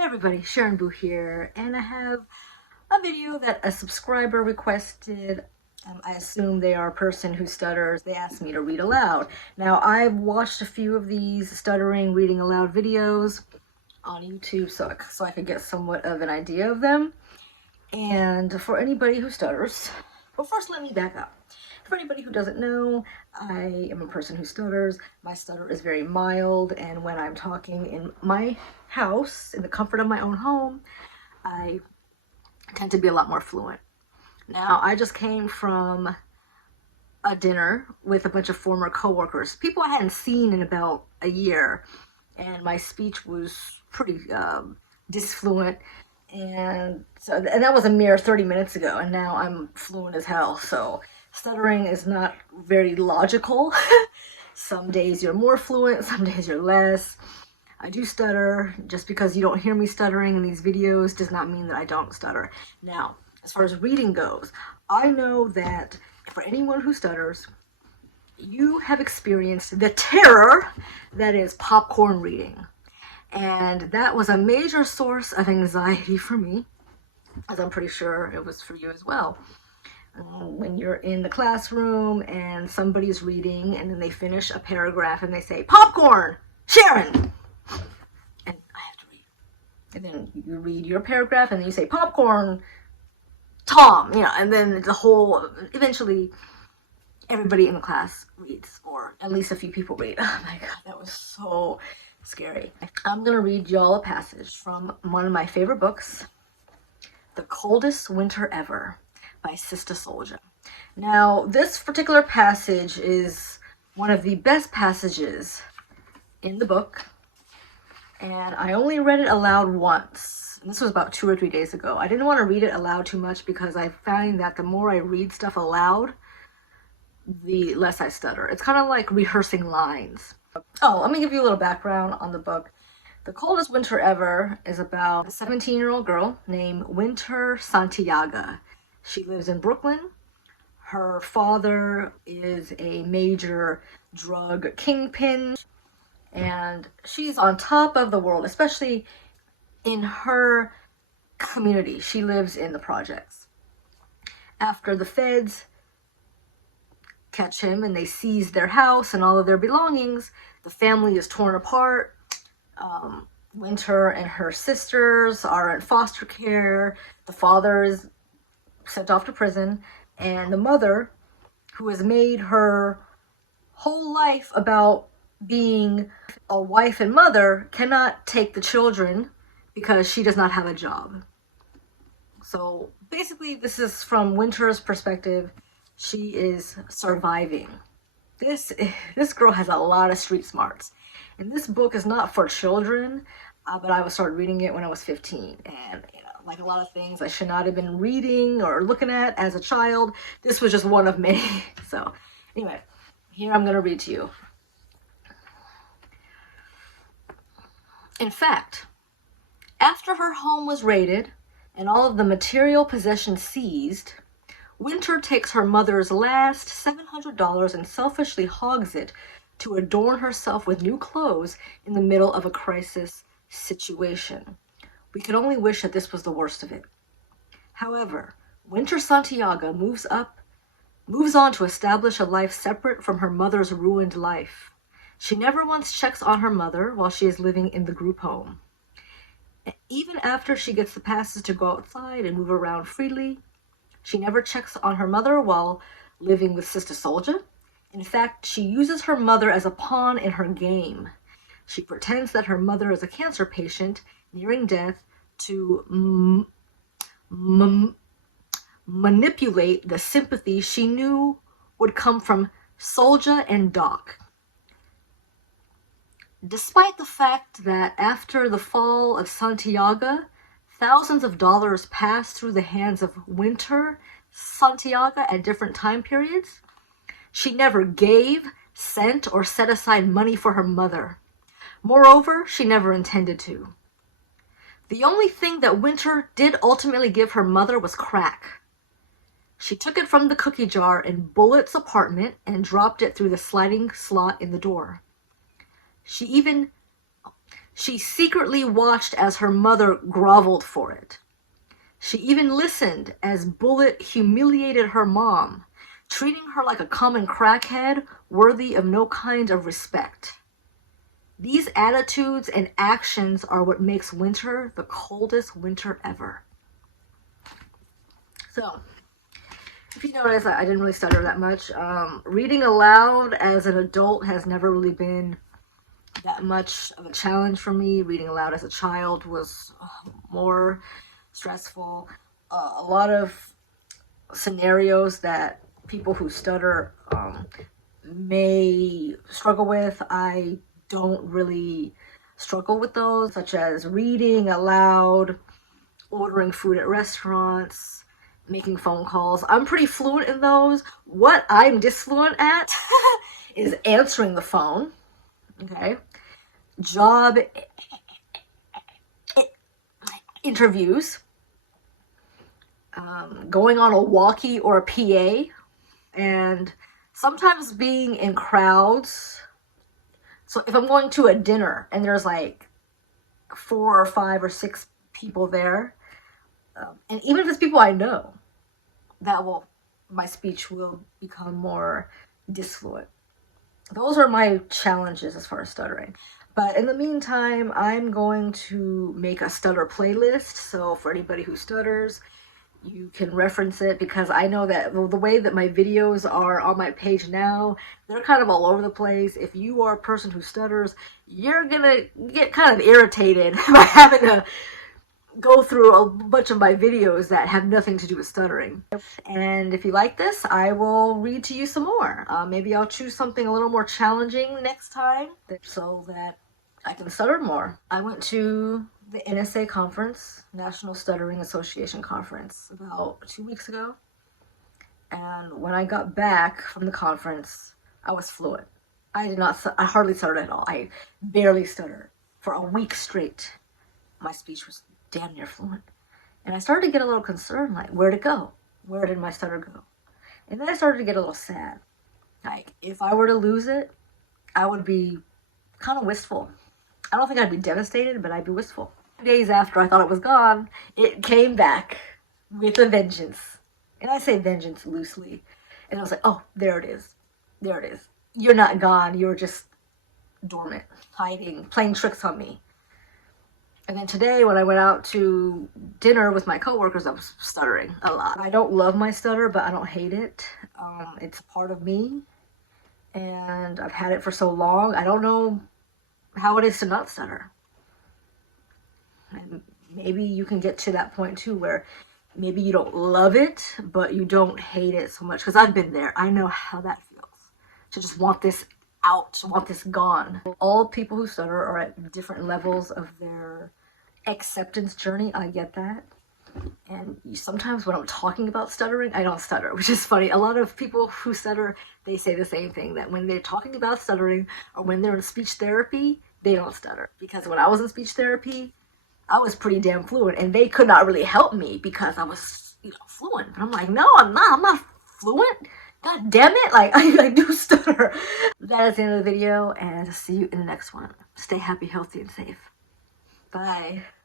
Hey everybody, Sharon Boo here, and I have a video that a subscriber requested. I assume they are a person who stutters. They asked me to read aloud. Now, I've watched a few of these stuttering, reading aloud videos on YouTube so I could get somewhat of an idea of them. And for anybody who stutters, well, first let me back up. For anybody who doesn't know, I am a person who stutters. My stutter is very mild, and when I'm talking in my house, in the comfort of my own home, I tend to be a lot more fluent. Now, I just came from a dinner with a bunch of former coworkers, people I hadn't seen in about a year, and my speech was pretty disfluent. And that was a mere 30 minutes ago, and now I'm fluent as hell. So stuttering is not very logical. Some days you're more fluent, some days you're less. I do stutter. Just because you don't hear me stuttering in these videos does not mean that I don't stutter. Now, as far as reading goes, I know that for anyone who stutters, you have experienced the terror that is popcorn reading. And that was a major source of anxiety for me, as I'm pretty sure it was for you as well. When you're in the classroom and somebody's reading and then they finish a paragraph and they say, "Popcorn, Sharon!" And I have to read. And then you read your paragraph and then you say, "Popcorn, Tom," and then eventually everybody in the class reads, or at least a few people read. Oh my God, that was so scary. I'm gonna read y'all a passage from one of my favorite books, The Coldest Winter Ever by Sister Soldier. Now, this particular passage is one of the best passages in the book, and I only read it aloud once. This was about 2 or 3 days ago. I didn't want to read it aloud too much because I find that the more I read stuff aloud, the less I stutter. It's kind of like rehearsing lines. Oh, let me give you a little background on the book. The Coldest Winter Ever is about a 17-year-old girl named Winter Santiago. She lives in Brooklyn. Her father is a major drug kingpin, and she's on top of the world, especially in her community. She lives in the projects. After the feds catch him and they seize their house and all of their belongings, the family is torn apart. Winter and her sisters are in foster care. The father is sent off to prison, and the mother, who has made her whole life about being a wife and mother, cannot take the children because she does not have a job. So basically, this is from Winter's perspective. She is surviving. This girl has a lot of street smarts. And this book is not for children, but I started reading it when I was 15. And like a lot of things I should not have been reading or looking at as a child, this was just one of many. So anyway, here I'm going to read to you. In fact, after her home was raided and all of the material possessions seized, Winter takes her mother's last $700 and selfishly hogs it to adorn herself with new clothes in the middle of a crisis situation. We could only wish that this was the worst of it. However, Winter Santiago moves on to establish a life separate from her mother's ruined life. She never once checks on her mother while she is living in the group home. Even after she gets the passes to go outside and move around freely, she never checks on her mother while living with Sister Soldier. In fact, she uses her mother as a pawn in her game. She pretends that her mother is a cancer patient nearing death to manipulate the sympathy she knew would come from Soldier and Doc. Despite the fact that after the fall of Santiago, thousands of dollars passed through the hands of Winter Santiago at different time periods, she never gave, sent, or set aside money for her mother. Moreover, she never intended to. The only thing that Winter did ultimately give her mother was crack. She took it from the cookie jar in Bullet's apartment and dropped it through the sliding slot in the door. She even She secretly watched as her mother groveled for it. She even listened as Bullet humiliated her mom, treating her like a common crackhead worthy of no kind of respect. These attitudes and actions are what makes winter the coldest winter ever. So, if you notice, I didn't really stutter that much. Reading aloud as an adult has never really been that much of a challenge for me. Reading aloud as a child was more stressful. A lot of scenarios that people who stutter may struggle with, I don't really struggle with those, such as reading aloud, ordering food at restaurants, making phone calls. I'm pretty fluent in those. What I'm disfluent at is answering the phone. Okay. Job interviews, going on a walkie or a PA, and sometimes being in crowds. So if I'm going to a dinner and there's like 4 or 5 or 6 people there, and even if it's people I know, my speech will become more disfluent. Those are my challenges as far as stuttering. But in the meantime, I'm going to make a stutter playlist. So for anybody who stutters, you can reference it, because I know that the way that my videos are on my page now, they're kind of all over the place. If you are a person who stutters, you're gonna get kind of irritated by having to go through a bunch of my videos that have nothing to do with stuttering. And if you like this, I will read to you some more. Maybe I'll choose something a little more challenging next time so that I can stutter more. I went to the NSA conference, National Stuttering Association conference, about 2 weeks ago. And when I got back from the conference, I was fluent. I hardly stuttered at all. I barely stuttered. For a week straight, my speech was damn near fluent. And I started to get a little concerned, like, where'd it go? Where did my stutter go? And then I started to get a little sad. Like, if I were to lose it, I would be kind of wistful. I don't think I'd be devastated, but I'd be wistful. Days after I thought it was gone, it came back with a vengeance. And I say vengeance loosely. And I was like, oh, there it is. There it is. You're not gone. You're just dormant, hiding, playing tricks on me. And then today, when I went out to dinner with my coworkers, I was stuttering a lot. I don't love my stutter, but I don't hate it. It's a part of me, and I've had it for so long. I don't know how it is to not stutter. And maybe you can get to that point too, where maybe you don't love it, but you don't hate it so much. Because I've been there. I know how that feels. To just want this out, want this gone. All people who stutter are at different levels of their acceptance journey. I get that. And sometimes when I'm talking about stuttering, I don't stutter, which is funny. A lot of people who stutter, they say the same thing, that when they're talking about stuttering or when they're in speech therapy, they don't stutter. Because when I was in speech therapy, I was pretty damn fluent, and they could not really help me because I was, fluent. But I'm like, no, I'm not fluent. God damn it, like, I do stutter. That is the end of the video, and I'll see you in the next one. Stay happy, healthy, and safe. Bye.